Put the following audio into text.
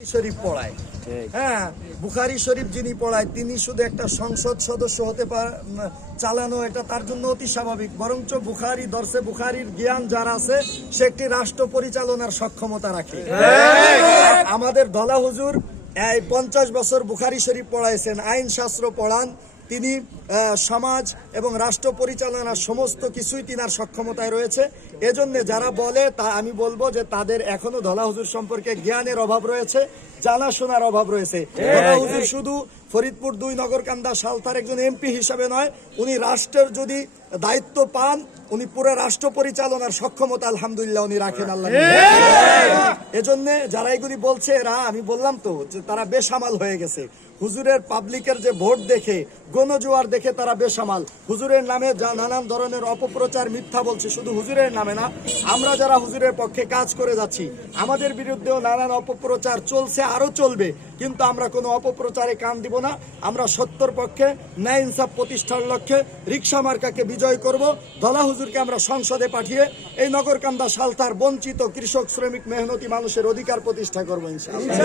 শরীফ পড়ায়। হ্যাঁ, বুখারী শরীফ যিনি পড়ায় তিনি শুধু একটা সংসদ সদস্য হতে চালানো এটা তার জন্য অতি স্বাভাবিক, বরঞ্চ বুখারী দর্শে বুখারীর জ্ঞান যার আছে সে একটি রাষ্ট্র পরিচালনার সক্ষমতা রাখে। আমাদের ধলা হুজুর 50 বছর বুখারী শরীফ পড়াইছেন, আইন শাস্ত্র পড়ান তিনি, সমাজ এবং রাষ্ট্র পরিচালনার সমস্ত কিছুই তিনার সক্ষমতায় রয়েছে। এজন্য যারা বলে তা আমি বলবো যে তাদের এখনো ধলা হুজুর সম্পর্কে জ্ঞানের অভাব রয়েছে, জানাশোনার অভাব রয়েছে। ধলা হুজুর শুধু ফরিদপুর 2 নগরকান্দা সালতার একজন এমপি হিসাবে নয়, উনি রাষ্ট্রের যদি দায়িত্ব পান উনি পুরো রাষ্ট্র পরিচালনার সক্ষমতা আলহামদুলিল্লাহ উনি রাখেন। আল্লাহ এজন্য যারা এগুলি বলছে এরা, আমি বললাম তো যে তারা বেসামাল হয়ে গেছে। হুজুরের পাবলিকের যে ভোট দেখে, গণজোয়ার দেখে তারা বেসামাল। হুজুরের নামে যা নানান ধরনের অপপ্রচার মিথ্যা বলছে, শুধু হুজুরের নামে না, আমরা যারা হুজুরের পক্ষে কাজ করে যাচ্ছি আমাদের বিরুদ্ধেও নানান অপপ্রচার চলছে, আরো চলবে, কিন্তু আমরা কোনো অপপ্রচারে কান দিব না। আমরা সত্যর পক্ষে, ন্যায় ইনসাফ প্রতিষ্ঠার লক্ষ্যে রিকশা মার্কাকে বিজয় করব। ধলা হুজুরকে আমরা সংসদে পাঠিয়ে এই নগরকান্দা সালতার বঞ্চিত কৃষক শ্রমিক মেহনতি মানুষের অধিকার প্রতিষ্ঠা করবো ইনশাআল্লাহ।